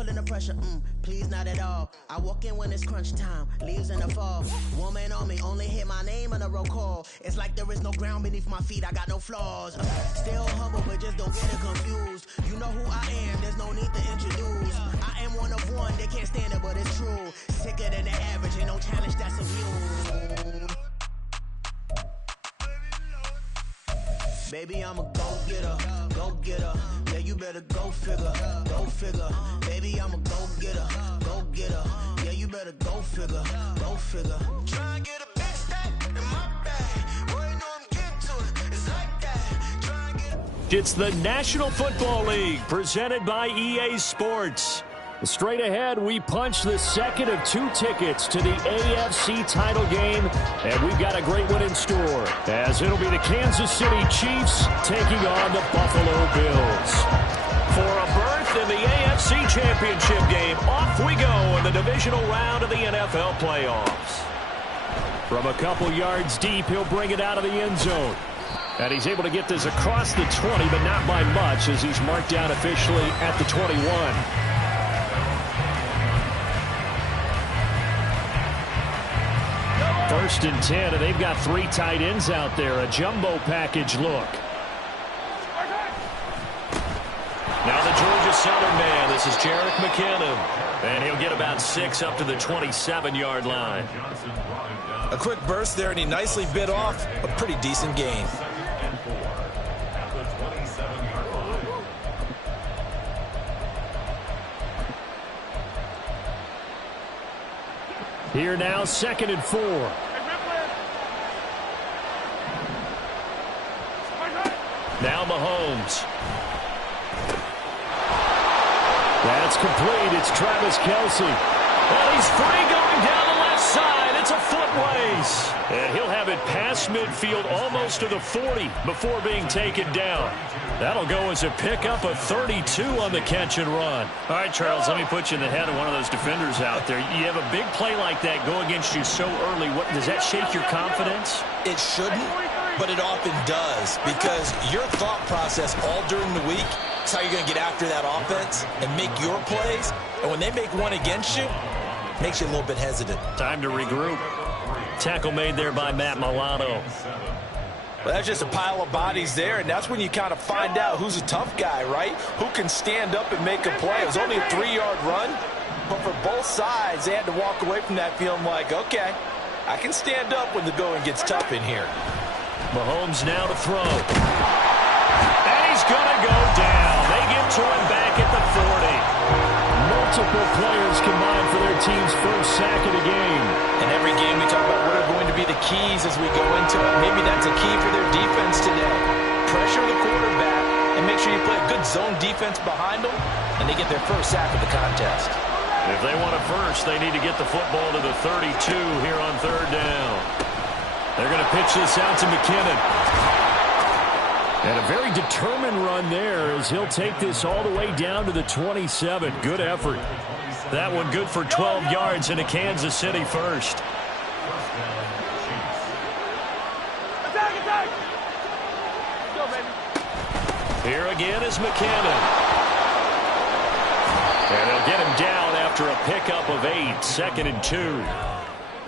feeling the pressure, please not at all. I walk in when it's crunch time, leaves in the fall. Woman on me, only hit my name on a roll call. It's like there is no ground beneath my feet, I got no flaws. Still humble, but just don't get it confused. You know who I am, there's no need to introduce. I am one of one, they can't stand it, but it's true. Sicker than the average, ain't no challenge that's immune. Baby, I'm a go-getter, go-getter. Yeah, you better go figure, go figure. Baby, I'm a go-getter, go-getter. Yeah, you better go figure, go figure. Try and get a big stack in my bag. Boy, you know I'm getting to it. It's like that. Try and get. It's the National Football League presented by EA Sports. Straight ahead, we punch the second of 2 tickets to the AFC title game, and we've got a great one in store, as it'll be the Kansas City Chiefs taking on the Buffalo Bills. For a berth in the AFC Championship game, off we go in the divisional round of the NFL playoffs. From a couple yards deep, he'll bring it out of the end zone. And he's able to get this across the 20, but not by much, as he's marked down officially at the 21. First and 10, and they've got 3 tight ends out there. A jumbo package look. Now the Georgia Southern man. This is Jerick McKinnon. And he'll get about 6 up to the 27-yard line. A quick burst there, and he nicely bit off a pretty decent gain. Here now, 2nd and 4. Now Mahomes. That's complete. It's Travis Kelce. And he's free going down the left side. It's a foot race. And he'll have it past midfield almost to the 40 before being taken down. That'll go as a pickup of 32 on the catch and run. All right, Charles, let me put you in the head of one of those defenders out there. You have a big play like that go against you so early. Does that shake your confidence? It shouldn't, but it often does, because your thought process all during the week is how you're going to get after that offense and make your plays. And when they make one against you, it makes you a little bit hesitant. Time to regroup. Tackle made there by Matt Milano. Well, that's just a pile of bodies there, and that's when you kind of find out who's a tough guy, right? Who can stand up and make a play. It was only a 3-yard run, but for both sides, they had to walk away from that feeling like, okay, I can stand up when the going gets tough in here. Mahomes now to throw. And he's going to go down. They get to him back at the 40. Multiple players combined for their team's first sack of the game. And every game we talk about what are going to be the keys as we go into it. Maybe that's a key for their defense today. Pressure the quarterback and make sure you play a good zone defense behind them, and they get their first sack of the contest. If they want it first, they need to get the football to the 32 here on 3rd down. They're going to pitch this out to McKinnon. And a very determined run there as he'll take this all the way down to the 27. Good effort. That one good for 12 yards into Kansas City first. Here again is McKinnon. And they'll get him down after a pickup of 8, 2nd and 2.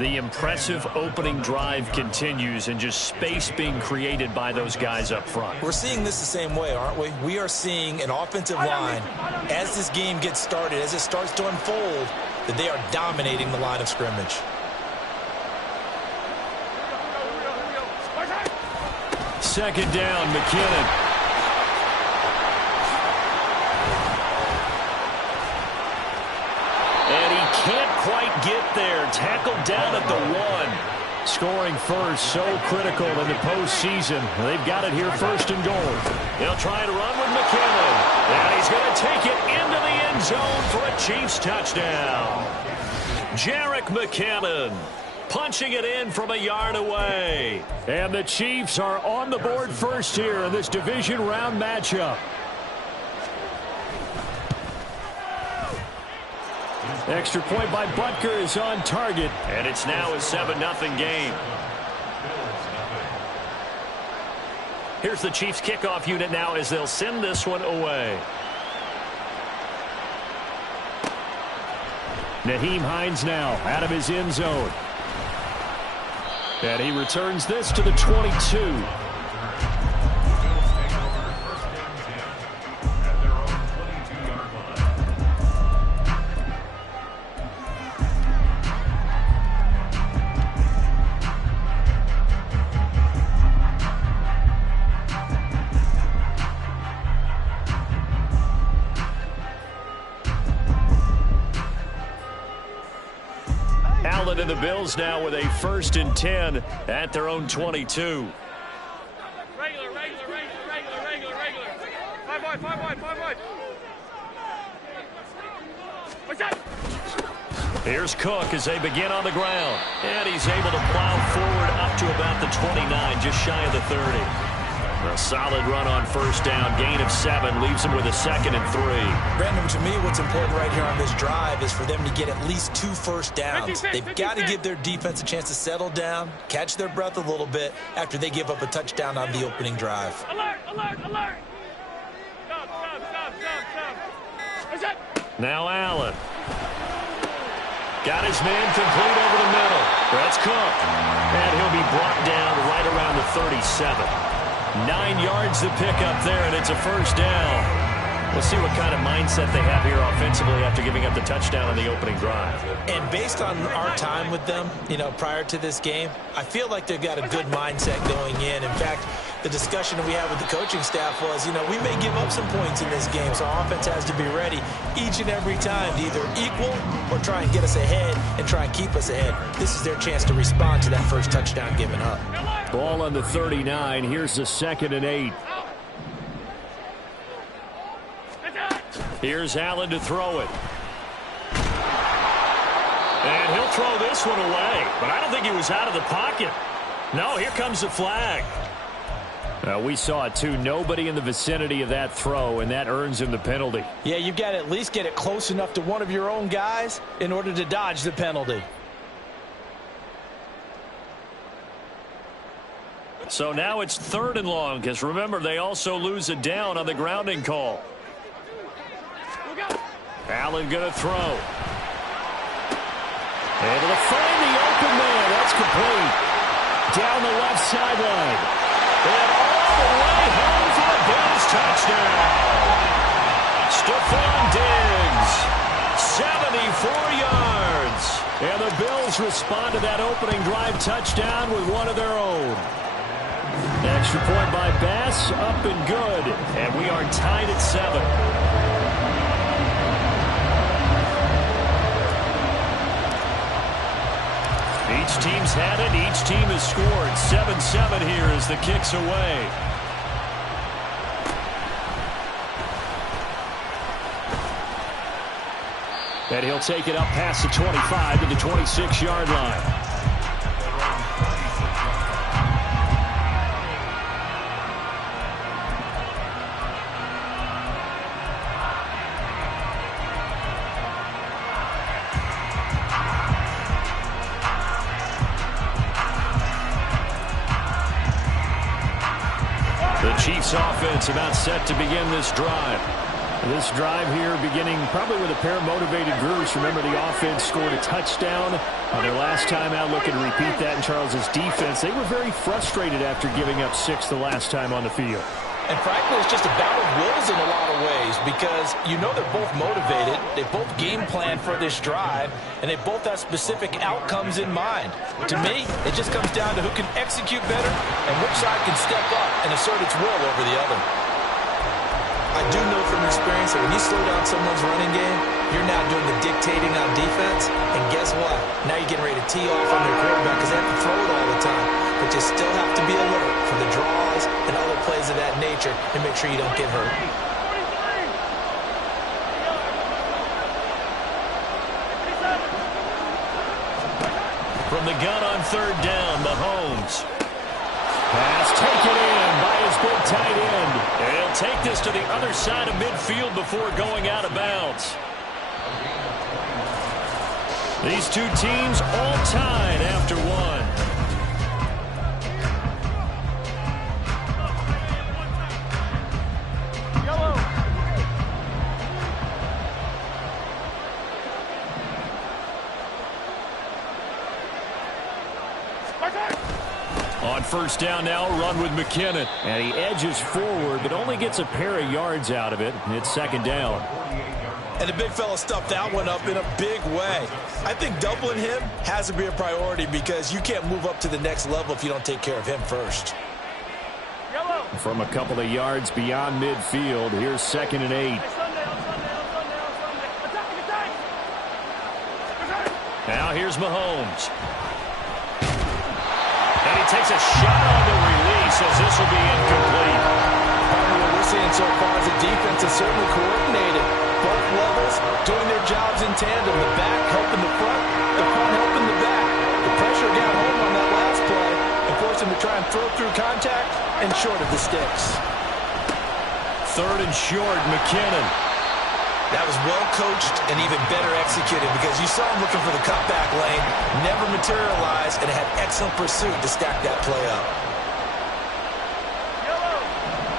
The impressive opening drive continues, and just space being created by those guys up front. We're seeing this the same way, aren't we? We are seeing an offensive line, as this game gets started, as it starts to unfold, that they are dominating the line of scrimmage. Second down, McKinnon. Can't quite get there. Tackled down at the 1. Scoring first, so critical in the postseason. They've got it here 1st and goal. They'll try to run with McKinnon. And he's going to take it into the end zone for a Chiefs touchdown. Jerick McKinnon punching it in from a yard away. And the Chiefs are on the board first here in this division round matchup. Extra point by Butker is on target. And it's now a 7-0 game. Here's the Chiefs kickoff unit now as they'll send this one away. Nyheim Hines now out of his end zone. And he returns this to the 22. Allen and the Bills now with a 1st and 10 at their own 22. Regular. 5 wide. What's that? Here's Cook as they begin on the ground. And he's able to plow forward up to about the 29, just shy of the 30. A solid run on 1st down, gain of 7, leaves him with a 2nd and 3. Brandon, to me, what's important right here on this drive is for them to get at least 2 first downs. They've got to give their defense a chance to settle down, catch their breath a little bit after they give up a touchdown on the opening drive. Alert! Stop. What's that? Now Allen. Got his man complete over the middle. That's Cook. And he'll be brought down right around the 37. 9 yards to pick up there, and it's a 1st down. We'll see what kind of mindset they have here offensively after giving up the touchdown on the opening drive. And based on our time with them, prior to this game, I feel like they've got a good mindset going in. In fact, the discussion that we had with the coaching staff was, we may give up some points in this game, so our offense has to be ready each and every time to either equal or try and get us ahead and try and keep us ahead. This is their chance to respond to that first touchdown given up. Ball on the 39. Here's the 2nd and 8. Here's Allen to throw it. And he'll throw this one away. But I don't think he was out of the pocket. No, here comes the flag. We saw it, too. Nobody in the vicinity of that throw, and that earns him the penalty. Yeah, you've got to at least get it close enough to one of your own guys in order to dodge the penalty. So now it's 3rd and long, because remember, they also lose a down on the grounding call. Allen going to throw. Able to find the open man. That's complete. Down the left sideline. And all the way home for a Bills touchdown. Stephon Diggs. 74 yards. And the Bills respond to that opening drive touchdown with one of their own. Extra point by Bass, up and good. And we are tied at 7. Each team's had it. Each team has scored. 7-7 here as the kick's away. And he'll take it up past the 25 to the 26-yard line. Chiefs offense about set to begin this drive. This drive here beginning probably with a pair of motivated groups. Remember, the offense scored a touchdown on their last time out. Looking to repeat that in Charles's defense. They were very frustrated after giving up 6 the last time on the field. And frankly, it's just a battle of wills in a lot of ways because they're both motivated. They both game plan for this drive, and they both have specific outcomes in mind. To me, it just comes down to who can execute better and which side can step up and assert its will over the other. I do know from experience that when you slow down someone's running game, you're now doing the dictating on defense, and guess what? Now you're getting ready to tee off on their quarterback because they have to throw it all the time. But you still have to be alert for the draws and other plays of that nature and make sure you don't get hurt. From the gun on 3rd down, Mahomes. Pass taken in by his big tight end. And he'll take this to the other side of midfield before going out of bounds. These two teams all tied after one. On first down now, run with McKinnon. And he edges forward, but only gets a pair of yards out of it. It's second down. And the big fella stuffed that one up in a big way. I think doubling him has to be a priority because you can't move up to the next level if you don't take care of him first. From a couple of yards beyond midfield, here's 2nd and 8. Now here's Mahomes. And he takes a shot on the release as this will be incomplete. What we're seeing so far is the defense is certainly coordinated. Both levels doing their jobs in tandem. The back helping the front helping the back. The pressure got home on that last play and forced him to try and throw through contact and short of the sticks. 3rd and short, McKinnon. That was well coached and even better executed because you saw him looking for the cutback lane, never materialized, and had excellent pursuit to stack that play up.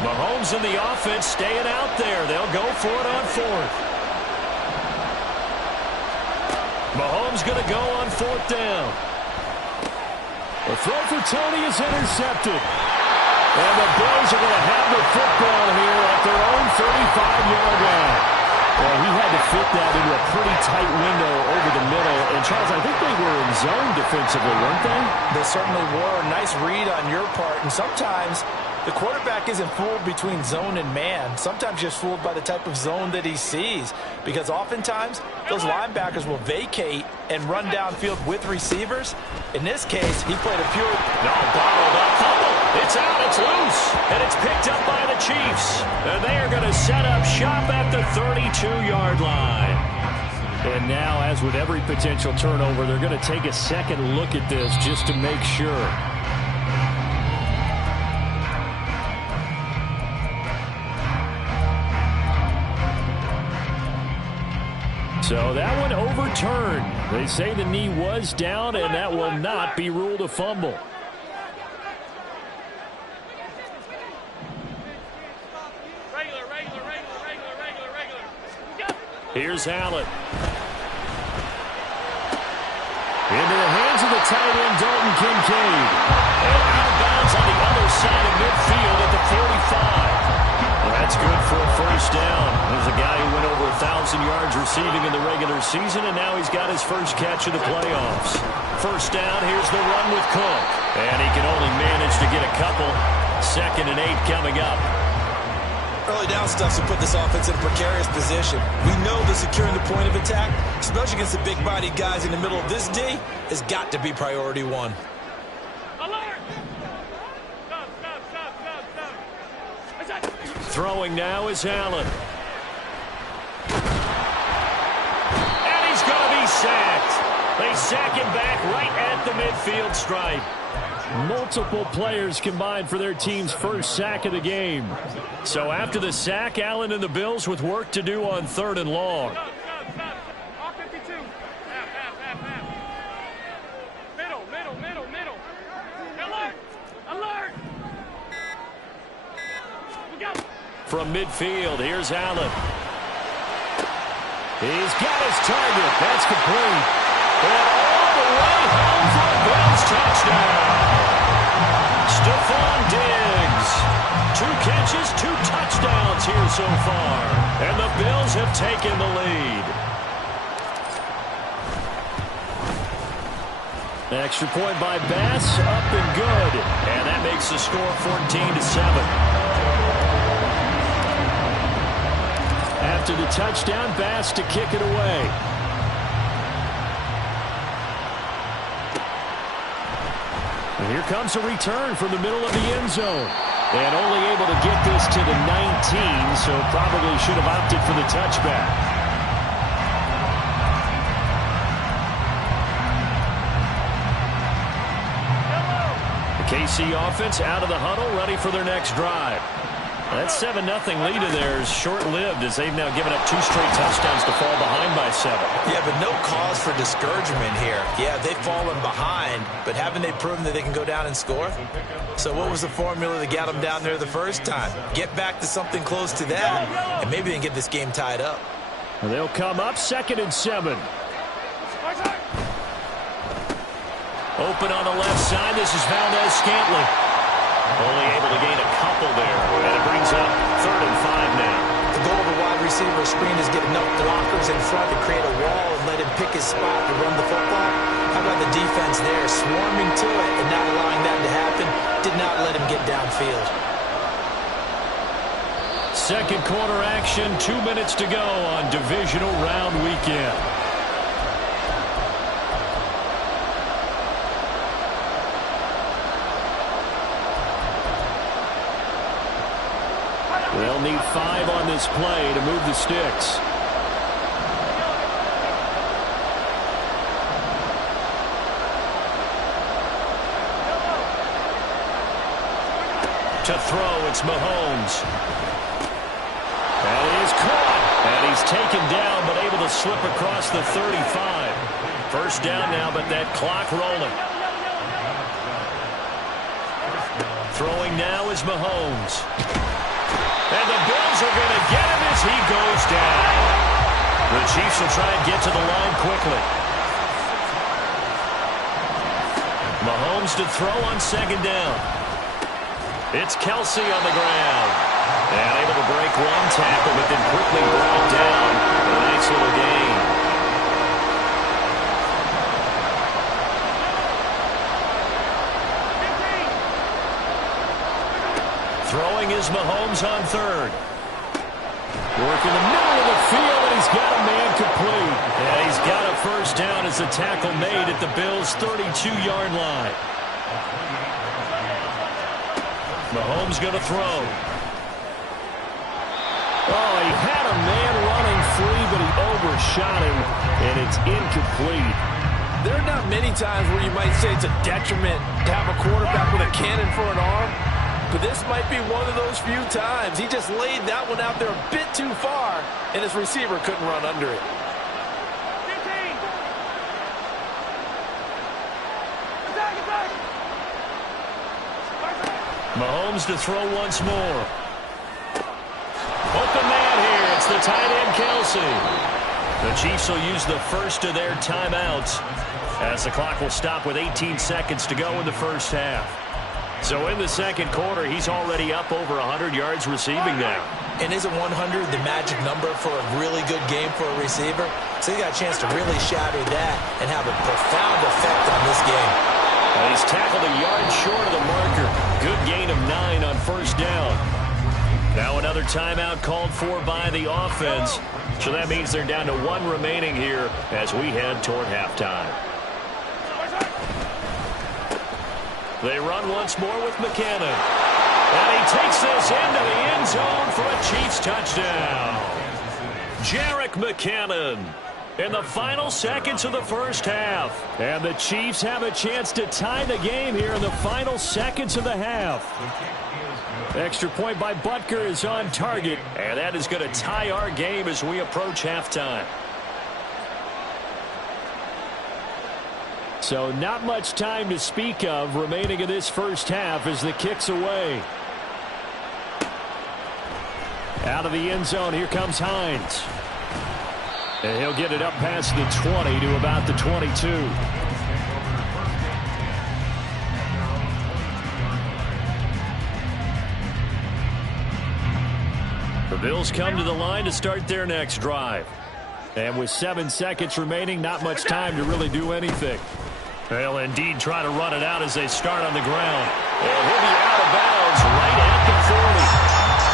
Mahomes and the offense staying out there. They'll go for it on 4th. Mahomes going to go on 4th down. The throw for Tony is intercepted. And the Bills are going to have the football here at their own 35-yard line. Well, he had to fit that into a pretty tight window over the middle. And, Charles, I think they were in zone defensively, weren't they? They certainly were. Nice read on your part. And sometimes the quarterback isn't fooled between zone and man. Sometimes just fooled by the type of zone that he sees. Because oftentimes, those linebackers will vacate and run downfield with receivers. In this case, he played a pure... No, bottled up. Fumble. It's out. It's loose. And it's picked up by the Chiefs. And they are going to set up shop at the 32-yard line. And now, as with every potential turnover, they're going to take a second look at this just to make sure. So that one overturned. They say the knee was down, and that will not be ruled a fumble. Here's Allen. Into the hands of the tight end, Dalton Kincaid. And out of bounds on the other side of midfield at the 45. Well, that's good for a first down. There's a guy who went over 1,000 yards receiving in the regular season, and now he's got his first catch of the playoffs. First down, here's the run with Cook. And he can only manage to get a couple. 2nd and 8 coming up. Early down stuff to put this offense in a precarious position. We know that securing the point of attack, especially against the big-bodied guys in the middle of this D, has got to be priority one. Alert! Stop. Throwing now is Allen. And he's going to be sacked. They sack him back right at the midfield stripe. Multiple players combined for their team's first sack of the game. So after the sack, Allen and the Bills with work to do on 3rd and long. Stop. R52. Half. Middle. Alert! We go. From midfield, here's Allen. He's got his target. That's complete. And all the way home for a Bills touchdown. Stephon Diggs. 2 catches, 2 touchdowns here so far. And the Bills have taken the lead. Extra point by Bass, up and good. And that makes the score 14-7. After the touchdown, Bass to kick it away. And here comes a return from the middle of the end zone. And only able to get this to the 19, so probably should have opted for the touchback. The KC offense out of the huddle, ready for their next drive. That 7-0 lead of theirs short-lived as they've now given up 2 straight touchdowns to fall behind by 7. Yeah, but no cause for discouragement here. Yeah, they've fallen behind, but haven't they proven that they can go down and score? So what was the formula that got them down there the first time? Get back to something close to that, and maybe they can get this game tied up. They'll come up 2nd and 7. Open on the left side. This is Valdez-Scantling. Only able to gain a couple there. And it brings up 3rd and 5 now. The goal of a wide receiver screen is get enough blockers in front to create a wall and let him pick his spot to run the football. How about the defense there, swarming to it and not allowing that to happen? Did not let him get downfield. Second quarter action, 2 minutes to go on divisional round weekend. They'll need 5 on this play to move the sticks. To throw, it's Mahomes. And he is caught. And he's taken down, but able to slip across the 35. First down now, but that clock rolling. Throwing now is Mahomes. And the Bills are going to get him as he goes down. The Chiefs will try and get to the line quickly. Mahomes to throw on second down. It's Kelsey on the ground. And able to break one tackle, but then quickly brought down. A nice little gain. Throwing is Mahomes on third. Working the middle of the field, and he's got a man complete. And he's got a first down as the tackle made at the Bills' 32-yard line. Mahomes going to throw. Oh, he had a man running free, but he overshot him, and it's incomplete. There are not many times where you might say it's a detriment to have a quarterback with a cannon for an arm, but this might be one of those few times. He just laid that one out there a bit too far, and his receiver couldn't run under it. 15. Attack. Mahomes to throw once more. Open man here. It's the tight end, Kelsey. The Chiefs will use the first of their timeouts as the clock will stop with 18 seconds to go in the first half. So in the second quarter, he's already up over 100 yards receiving now. And isn't 100 the magic number for a really good game for a receiver? So he got a chance to really shatter that and have a profound effect on this game. And he's tackled a yard short of the marker. Good gain of 9 on first down. Now another timeout called for by the offense. So that means they're down to 1 remaining here as we head toward halftime. They run once more with McKinnon. And he takes this into the end zone for a Chiefs touchdown. Jerick McKinnon in the final seconds of the first half. And the Chiefs have a chance to tie the game here in the final seconds of the half. Extra point by Butker is on target, and that is going to tie our game as we approach halftime. So not much time to speak of remaining in this first half as the kick's away. Out of the end zone, here comes Hines. And he'll get it up past the 20 to about the 22. The Bills come to the line to start their next drive. And with 7 seconds remaining, not much time to really do anything. They'll indeed try to run it out as they start on the ground. And he'll be out of bounds right at the 40.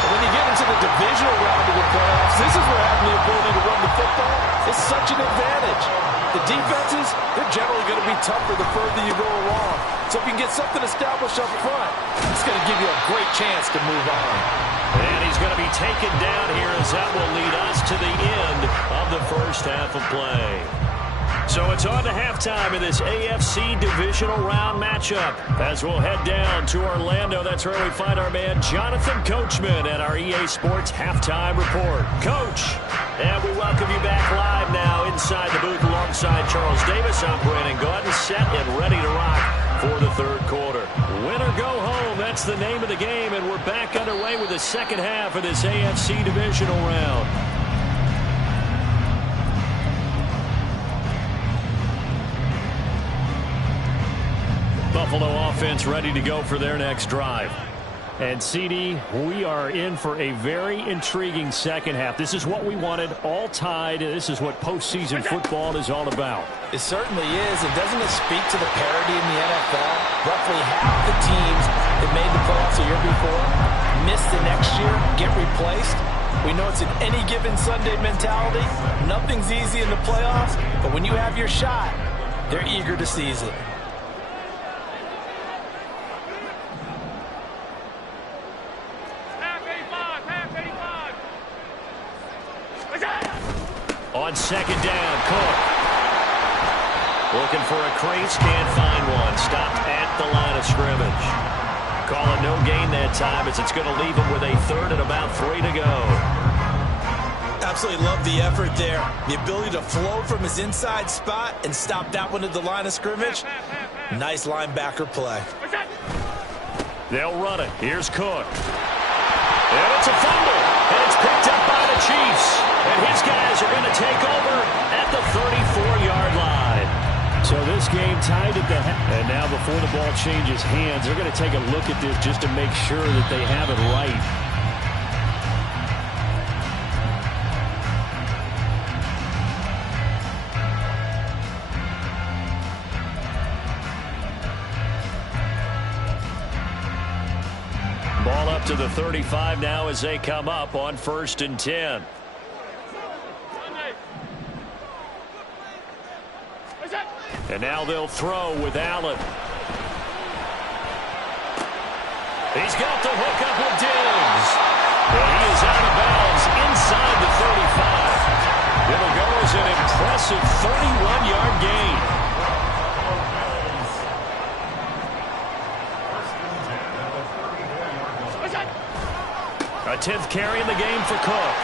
When you get into the divisional round of the playoffs, this is where having the ability to run the football is such an advantage. The defenses, they're generally going to be tougher the further you go along. So if you can get something established up front, it's going to give you a great chance to move on. And he's going to be taken down here as that will lead us to the end of the first half of play. So it's on to halftime in this AFC divisional round matchup as we'll head down to Orlando. That's where we find our man Jonathan Coachman at our EA Sports Halftime Report. Coach, and we welcome you back live now inside the booth alongside Charles Davis. I'm Brandon Gaudin, set and ready to rock for the third quarter. Win or go home, that's the name of the game, and we're back underway with the second half of this AFC divisional round. Buffalo offense ready to go for their next drive. And, CD, we are in for a very intriguing second half. This is what we wanted, all tied. This is what postseason football is all about. It certainly is. And doesn't it speak to the parity in the NFL? Roughly half the teams that made the playoffs a year before miss the next year, get replaced. We know it's an any given Sunday mentality. Nothing's easy in the playoffs, but when you have your shot, they're eager to seize it. On second down, Cook. Looking for a crease, can't find one. Stopped at the line of scrimmage. Calling no gain that time as it's going to leave him with a third and about 3 to go. Absolutely love the effort there. The ability to flow from his inside spot and stop that one at the line of scrimmage. Nice linebacker play. They'll run it. Here's Cook. And it's a fumble. And it's picked up by the Chiefs. And his guys are going to take over at the 34-yard line. So this game tied at the half. And now before the ball changes hands, they're going to take a look at this just to make sure that they have it right. Ball up to the 35 now as they come up on 1st and 10. And now they'll throw with Allen. He's got the hook up with Diggs. And he is out of bounds inside the 35. It'll go as an impressive 31-yard gain. A 10th carry in the game for Cook.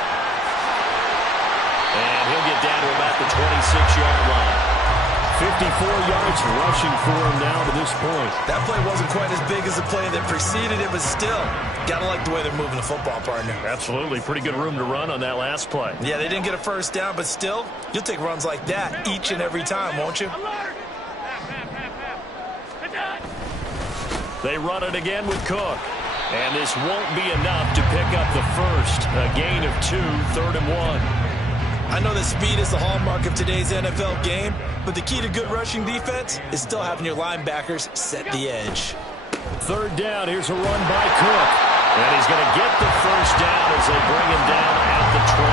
And he'll get down to about the 26-yard line. 54 yards rushing for him now to this point. That play wasn't quite as big as the play that preceded it, but still, got to like the way they're moving the football, partner. Absolutely. Pretty good room to run on that last play. Yeah, they didn't get a first down, but still, you'll take runs like that each and every time, won't you? They run it again with Cook. And this won't be enough to pick up the first. A gain of 2, 3rd and 1. I know that speed is the hallmark of today's NFL game, but the key to good rushing defense is still having your linebackers set the edge. 3rd down, here's a run by Cook. And he's going to get the first down as they bring him down at the 23.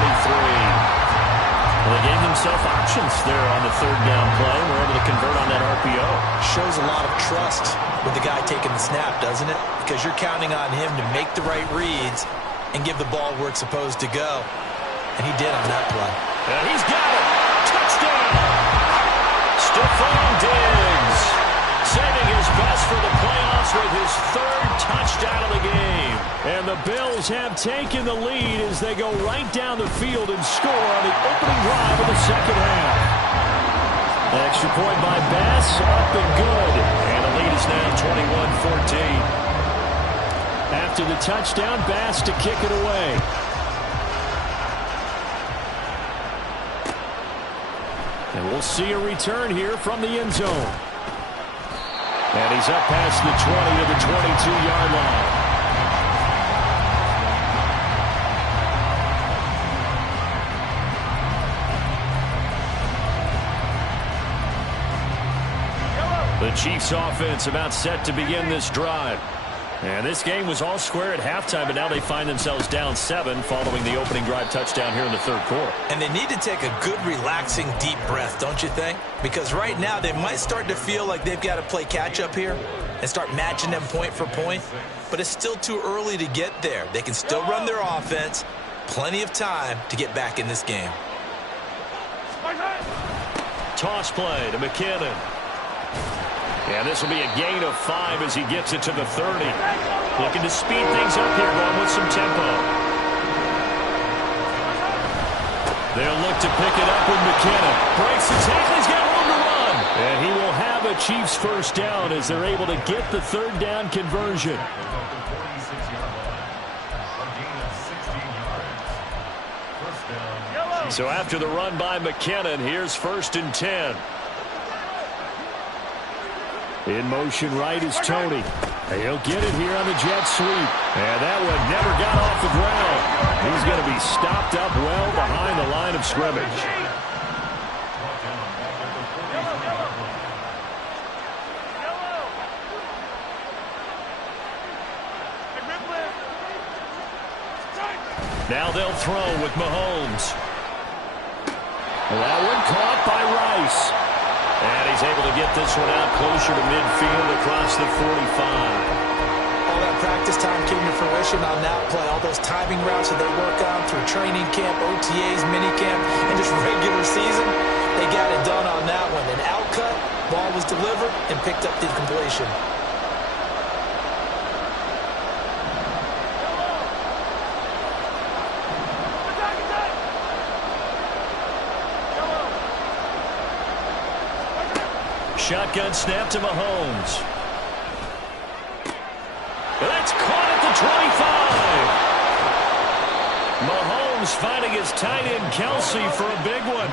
Well, they gave themselves options there on the 3rd down play. We're able to convert on that RPO. Shows a lot of trust with the guy taking the snap, doesn't it? Because you're counting on him to make the right reads and give the ball where it's supposed to go. And he did on that play. And he's got it. Touchdown. Stephon Diggs saving his best for the playoffs with his 3rd touchdown of the game. And the Bills have taken the lead as they go right down the field and score on the opening drive of the second half. Extra point by Bass, up and good. And the lead is now 21-14. After the touchdown, Bass to kick it away. And we'll see a return here from the end zone. And he's up past the 20 to the 22-yard line. The Chiefs offense about set to begin this drive. And this game was all square at halftime, but now they find themselves down 7 following the opening drive touchdown here in the 3rd quarter. And they need to take a good, relaxing, deep breath, don't you think? Because right now they might start to feel like they've got to play catch-up here and start matching them point for point. But it's still too early to get there. They can still run their offense. Plenty of time to get back in this game. Toss play to McKinnon. And this will be a gain of 5 as he gets it to the 30. Looking to speed things up here, going with some tempo. They'll look to pick it up with McKinnon. Breaks the tackle, he's got room to run. And he will have a Chiefs first down as they're able to get the 3rd down conversion. So after the run by McKinnon, here's 1st and 10. In motion right is Tony. He'll get it here on the jet sweep. And that one never got off the ground. He's going to be stopped up well behind the line of scrimmage. Now they'll throw with Mahomes. That one caught by Rice. And he's able to get this one out closer to midfield across the 45. All that practice time came to fruition on that play. All those timing routes that they work on through training camp, OTAs, minicamp, and just regular season, they got it done on that one. An out cut, ball was delivered, and picked up the completion. Shotgun snap to Mahomes. That's caught at the 25. Mahomes finding his tight end Kelsey for a big one.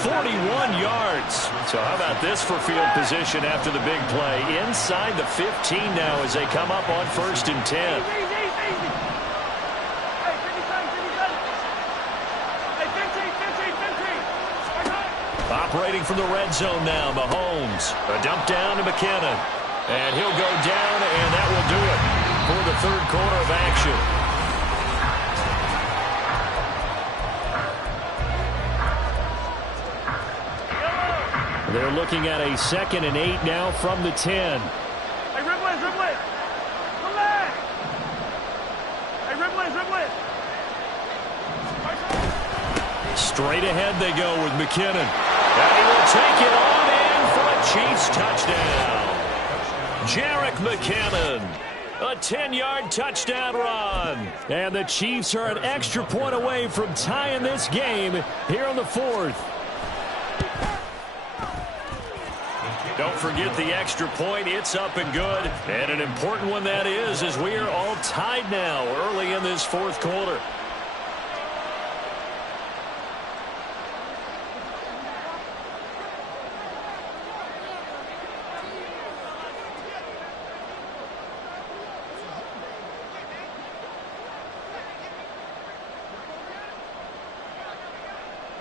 41 yards. So how about this for field position after the big play? Inside the 15 now as they come up on 1st and 10. Operating from the red zone now, Mahomes. A dump down to McKinnon. And he'll go down, and that will do it for the third quarter of action. They're looking at a 2nd and 8 now from the 10. Hey, Ripley. Come back. Hey, Ripley. Straight ahead they go with McKinnon. And he will take it on in for a Chiefs touchdown. Jerick McKinnon, a 10-yard touchdown run. And the Chiefs are an extra point away from tying this game here in the 4th. Don't forget the extra point. It's up and good. And an important one that is, as we are all tied now early in this 4th quarter.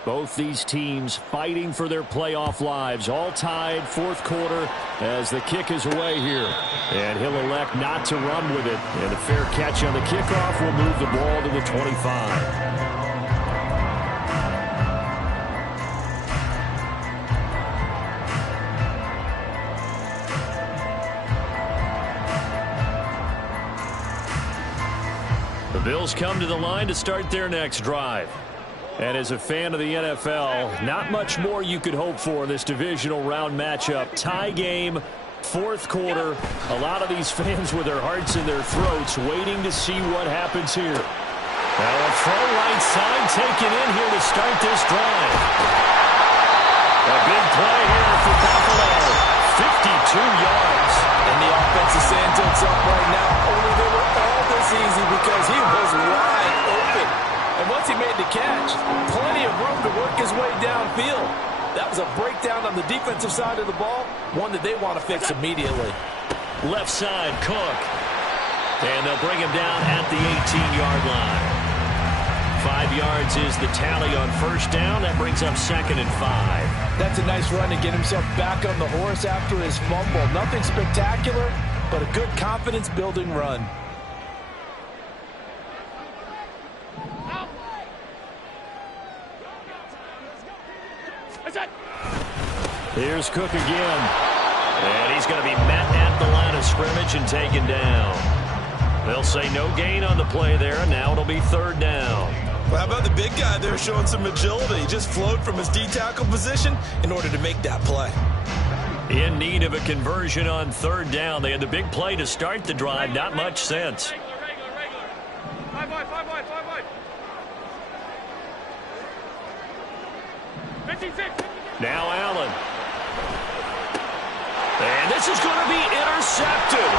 Both these teams fighting for their playoff lives, all tied 4th quarter as the kick is away here. And he'll elect not to run with it. And a fair catch on the kickoff will move the ball to the 25. The Bills come to the line to start their next drive. And as a fan of the NFL, not much more you could hope for in this divisional round matchup. Tie game, 4th quarter. A lot of these fans with their hearts in their throats waiting to see what happens here. Now a throw right side taken in here to start this drive. A big play here for Buffalo. 52 yards. And the offense is saying to itself right now, only they were all this easy because he was wide open. And once he made the catch, plenty of room to work his way downfield. That was a breakdown on the defensive side of the ball, one that they want to fix immediately. Left side, Cook. And they'll bring him down at the 18-yard line. 5 yards is the tally on 1st down. That brings up 2nd and 5. That's a nice run to get himself back on the horse after his fumble. Nothing spectacular, but a good confidence-building run. Here's Cook again. And he's going to be met at the line of scrimmage and taken down. They'll say no gain on the play there. Now it'll be 3rd down. Well, how about the big guy there showing some agility? He just flowed from his D-tackle position in order to make that play. In need of a conversion on 3rd down. They had the big play to start the drive. Not much sense. Regular. 5 wide. 15-6. Now Allen. And this is going to be intercepted.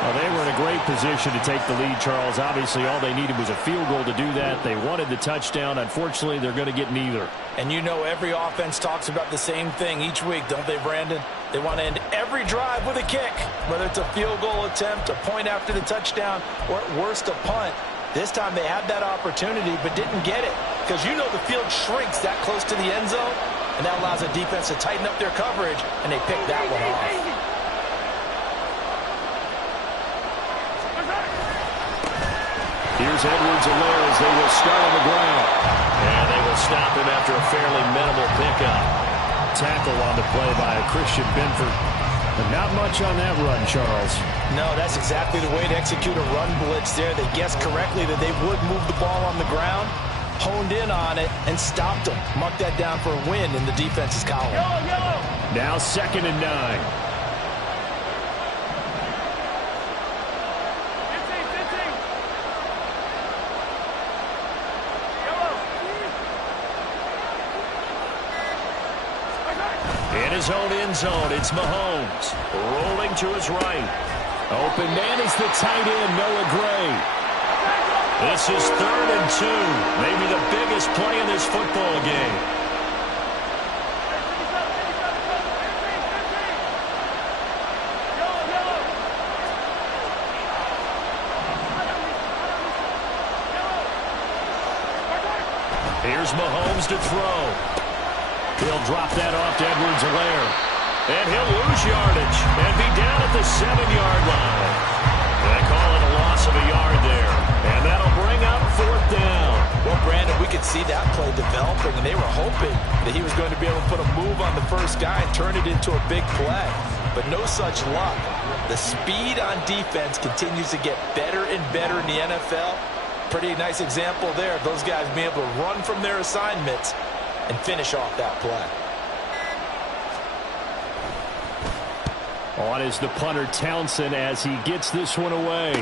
Well, they were in a great position to take the lead, Charles. Obviously, all they needed was a field goal to do that. They wanted the touchdown. Unfortunately, they're going to get neither. And you know every offense talks about the same thing each week, don't they, Brandon? They want to end every drive with a kick, whether it's a field goal attempt, a point after the touchdown, or at worst a punt. This time they had that opportunity but didn't get it because you know the field shrinks that close to the end zone, and that allows the defense to tighten up their coverage, and they picked that one off. Here's Edwards-Helaire as they will start on the ground. And they will stop him after a fairly minimal pickup. Tackle on the play by Christian Benford. But not much on that run, Charles. No, that's exactly the way to execute a run blitz there. They guessed correctly that they would move the ball on the ground, honed in on it, and stopped them. Mark that down for a win in the defense's column. Now 2nd and 9. In his own end zone, it's Mahomes. Rolling to his right. Open man is the tight end, Noah Gray. This is 3rd and 2. Maybe the biggest play in this football game. Here's Mahomes to throw. He'll drop that off to Edwards-Helaire. And he'll lose yardage and be down at the 7-yard line. They call it a loss of a yard there. And that'll bring up 4th down. Well, Brandon, we could see that play developing, and they were hoping that he was going to be able to put a move on the first guy and turn it into a big play. But no such luck. The speed on defense continues to get better and better in the NFL. Pretty nice example there of those guys being able to run from their assignments and finish off that play. On is the punter Townsend as he gets this one away.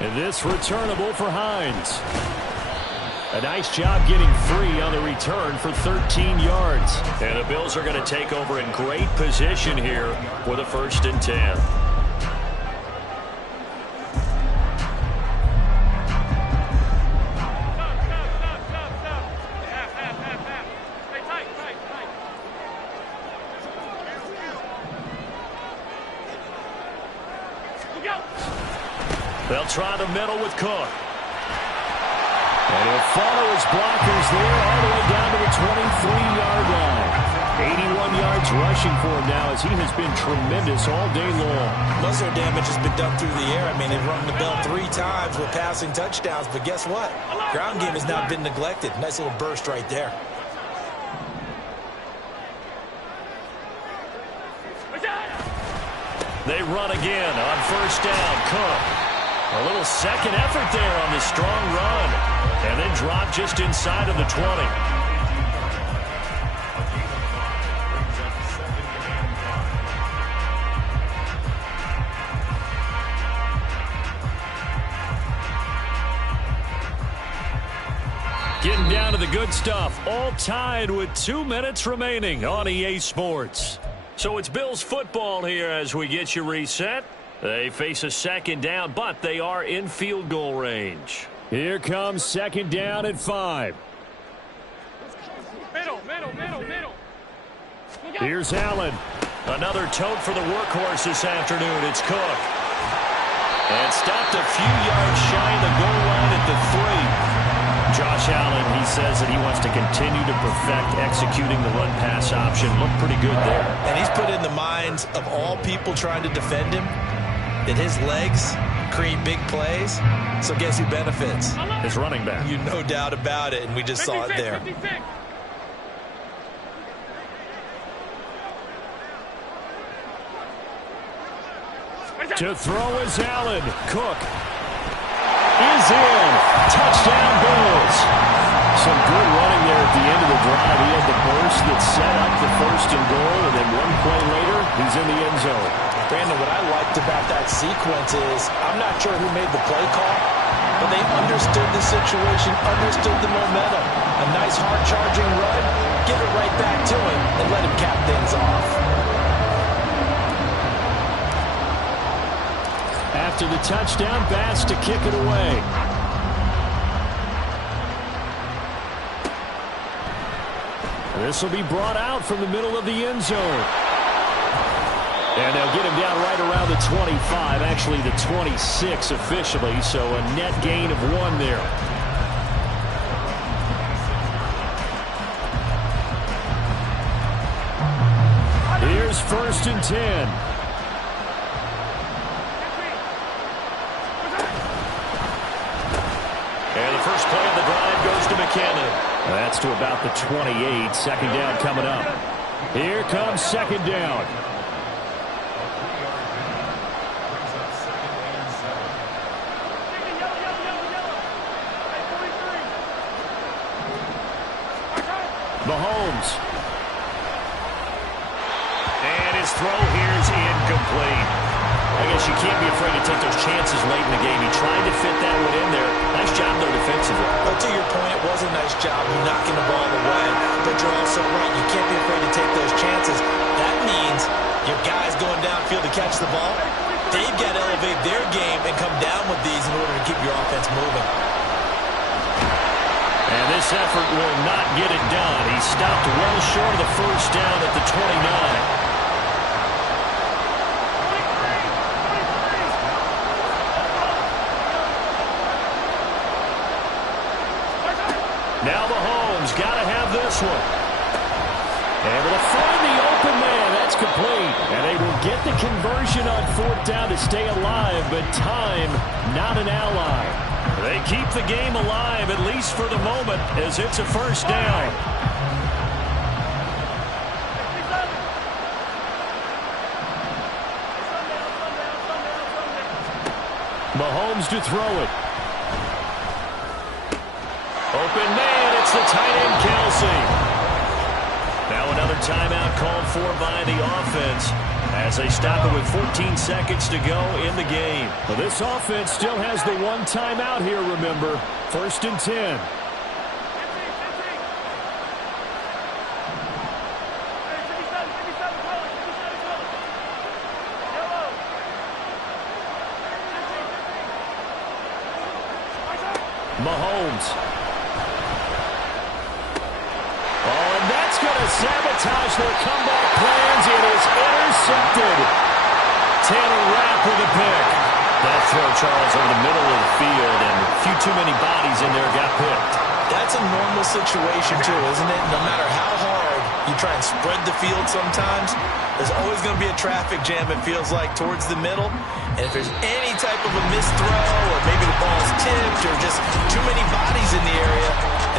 And this returnable for Hines. A nice job getting free on the return for 13 yards. And the Bills are going to take over in great position here with a 1st and 10. They'll try the middle with Cook. And he'll follow his blockers there all the way down to the 23-yard line. 81 yards rushing for him now as he has been tremendous all day long. Muscle damage has been done through the air. I mean, they've rung the bell 3 times with passing touchdowns, but guess what? Ground game has not been neglected. Nice little burst right there. They run again on 1st down. Cook. A little second effort there on this strong run. And then drop just inside of the 20. Getting down to the good stuff. All tied with 2 minutes remaining on EA Sports. So it's Bills football here as we get you reset. They face a 2nd down, but they are in field goal range. Here comes 2nd down at 5. Middle. Here's Allen. Another tote for the workhorse this afternoon. It's Cook. And stopped a few yards shy of the goal line at the 3. Josh Allen, he says that he wants to continue to perfect executing the run-pass option. Looked pretty good there. And he's put in the minds of all people trying to defend him that his legs create big plays. So guess who benefits? His running back. You no doubt about it, and we just saw it there. 56. To throw is Allen. Cook is in. Touchdown Bills. Some good running there at the end of the drive. He had the burst that set up the 1st and goal, and then one play later, he's in the end zone. Brandon, what I liked about that sequence is I'm not sure who made the play call, but they understood the situation, understood the momentum. A nice hard-charging run, give it right back to him, and let him cap things off. after the touchdown pass to kick it away. This will be brought out from the middle of the end zone. And they'll get him down right around the 25, actually the 26 officially, so a net gain of 1 there. Here's 1st and 10. And the first play of the drive goes to McKinnon. That's to about the 28. 2nd down coming up. Here comes 2nd down. Mahomes. And his throw here is incomplete. I guess you can't be afraid to take those chances late in the game. He tried to fit that one in there. Nice job, though, defensively. But to your point, it was a nice job knocking the ball away. But you're also right. You can't be afraid to take those chances. That means your guys going downfield to catch the ball, they've got to elevate their game and come down with these in order to keep your offense moving. And this effort will not get it done. He stopped well short of the 1st down at the 29. Now Mahomes got to have this one. Able to find the open man. That's complete. And they will get the conversion on 4th down to stay alive, but time not an ally. They keep the game alive, at least for the moment, as it's a 1st down. Mahomes to throw it. Open man, it's the tight end, Kelsey. Now another timeout called for by the offense as they stop it with 14 seconds to go in the game. Well, this offense still has the 1 timeout here, remember. 1st and 10. Mahomes. Sabotage their comeback plans. It is intercepted. Taylor Rapp with a pick. That throw, Charles, over the middle of the field, and a few too many bodies in there got picked. That's a normal situation, too, isn't it? No matter how hard you try and spread the field sometimes, there's always going to be a traffic jam, it feels like, towards the middle. And if there's any type of a missed throw, or maybe the ball's tipped, or just too many bodies in the area,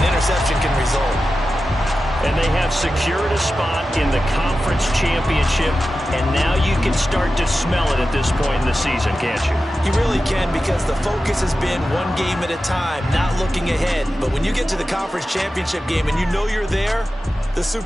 an interception can result. And they have secured a spot in the conference championship, and now you can start to smell it at this point in the season, can't you? You really can, because the focus has been one game at a time, not looking ahead. But when you get to the conference championship game and you know you're there, the Super